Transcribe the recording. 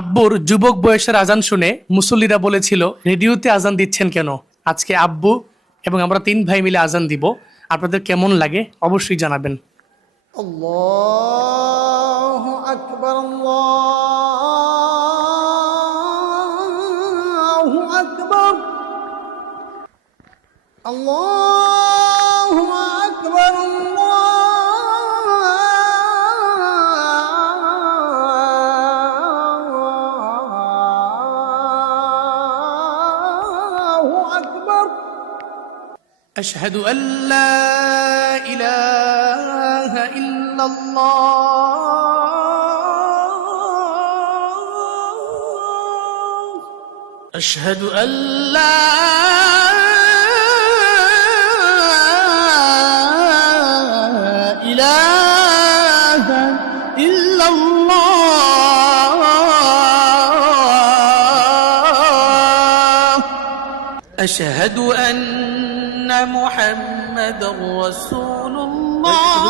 আব্বুর যুবক বয়সের আজান শুনে মুসল্লিরা বলেছিল রেডিওতে আজান দিচ্ছেন কেন। আজকে আব্বু এবং আমরা 3 ভাই মিলে আজান দিব। আপনাদের কেমন লাগে অবশ্যই জানাবেন। আল্লাহু আকবার, আল্লাহু আকবার, আল্লাহু আকবার, আল্লাহু আকবার। আশহাদু আল্লা ইলাহা ইল্লাল্লাহ, আশহাদু আল্লা ইলাহা ইল্লাল্লাহ, আশহাদু আন্না মুহাম্মাদার রাসূলুল্লাহ।